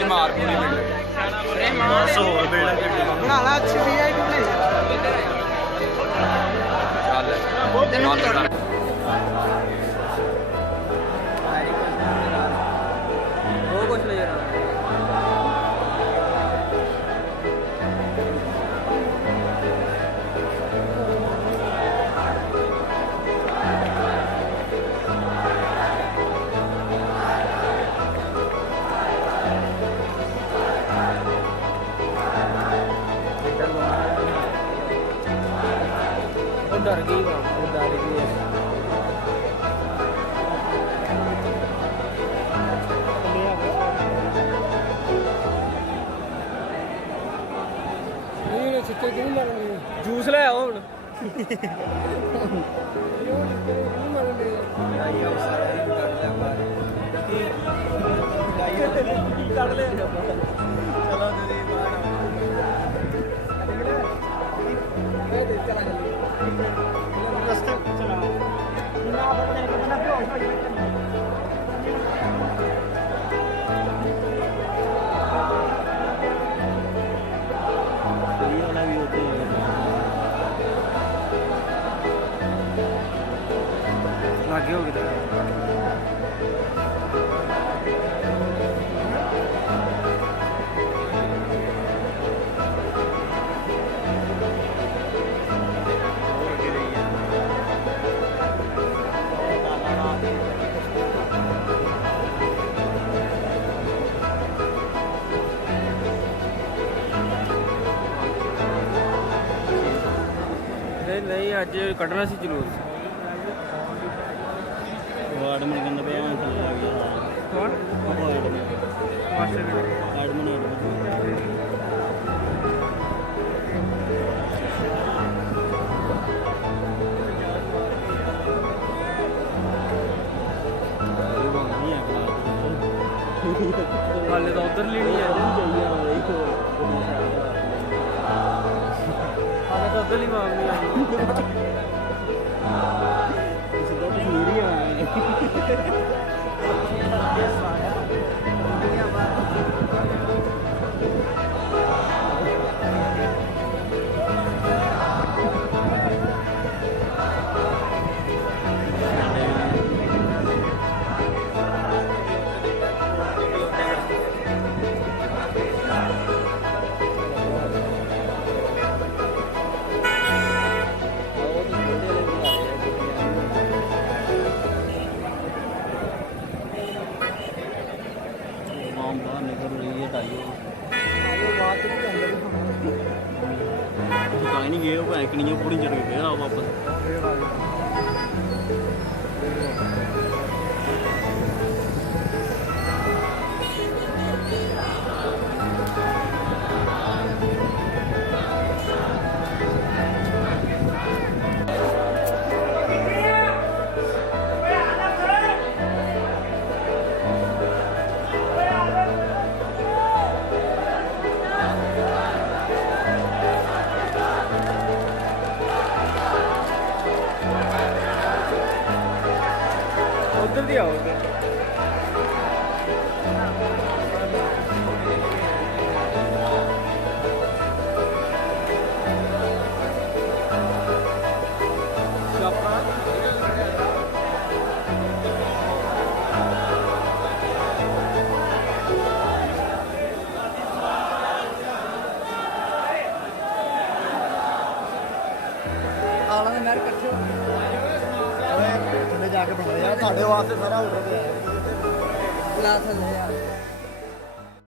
ਜਮਾਰ ਪੂਰੀ ਮਿਲ ਬਸ ਹੋਰ ਬਣਾ ਲਾ ਅੱਛੀ ਵੀਆਈਪੀ ਲੈ ਚੱਲ ਉਹ ਕੁਛ ਲੈ ਜਾਣਾ डर गई वो डर गई है नहीं छिक्के क्यों मारने जूस ले आओ हुन कर ले चलो दीदी चला रस्ते चला ना अपने कितना बेहोश हो गया ये वाला भी होते हैं आगे हो गया नहीं अज कढ़ना सी जलूस एडमिट करना पे थले लग गया कौन हाले तो उधर लेनी है तो उधर ही मांगनी है नहीं गए वो एकनी पूरी चढ़ के फिर आओ वापस उधर दिया उधर आला ने मेरे इकट्ठे जाके बनाया साढ़े वास्ते सारा ऑर्डर पे आया क्लास है यार